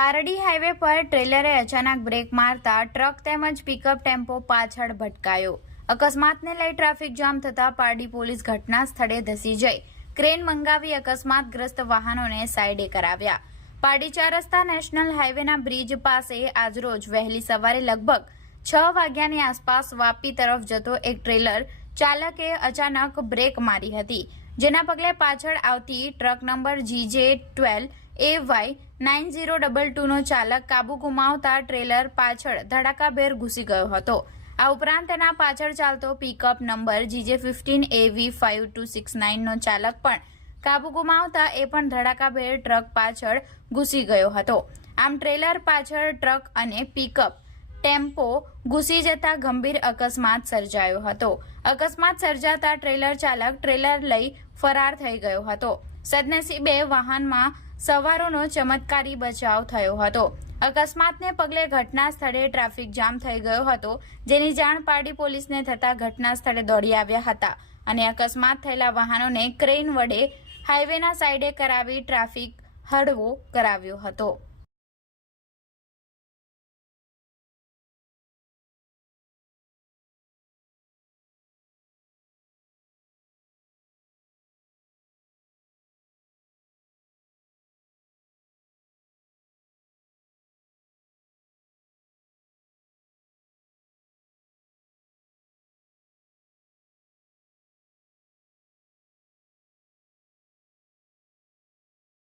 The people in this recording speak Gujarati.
પારડી હાઈવે પર ટ્રેલરે અચાનક બ્રેક મારતા ટ્રક તેમજ પિકઅપ ટેમ્પો પાછળ ભટકાયો. અકસ્માતને લઈ ટ્રાફિક જામ થતા પારડી પોલીસ ઘટના સ્થળે ધસી જઈ. ક્રેન મંગાવી અકસ્માતગ્રસ્ત વાહનોને સાઈડે કરાવ્યા. પારડી ચાર રસ્તા નેશનલ હાઈવેના બ્રિજ પાસે આજરોજ વહેલી સવારે લગભગ છ વાગ્યાની આસપાસ વાપી તરફ જતો એક ટ્રેલર ચાલકે અચાનક બ્રેક મારી હતી. જેના પગલે પાછળ આવતી truck number GJ twelve A Y nine zero double ટુનો ચાલક કાબુ ગુમાવતા ટ્રેલર પાછળ ધડાકાભેર ઘૂસી ગયો હતો. આ ઉપરાંત તેના પાછળ ચાલતો pickup number GJ fifteen A V five two six નાઇનનો ચાલક પણ કાબુ ગુમાવતા એ પણ ધડાકાભેર ટ્રક પાછળ ઘૂસી ગયો હતો. આમ ટ્રેલર પાછળ ટ્રક અને પિકઅપ ટેમ્પો ઘૂસી જતા ગંભીર અકસ્માત સર્જાયો હતો. અકસ્માત સર્જાતા ટ્રેલર ચાલક ટ્રેલર લઈ ફરાર થઈ ગયો હતો. સદનસીબે વાહનમાં સવારોનો ચમત્કારી બચાવ થયો હતો. અકસ્માતને પગલે ઘટના સ્થળે ટ્રાફિક જામ થઈ ગયો હતો, જેની જાણ પાડી પોલીસને થતા ઘટના સ્થળે દોડી આવ્યા હતા અને અકસ્માત થયેલા વાહનોને ક્રેન વડે હાઈવેના સાઈડે કરાવી ટ્રાફિક હળવો કરાવ્યો હતો.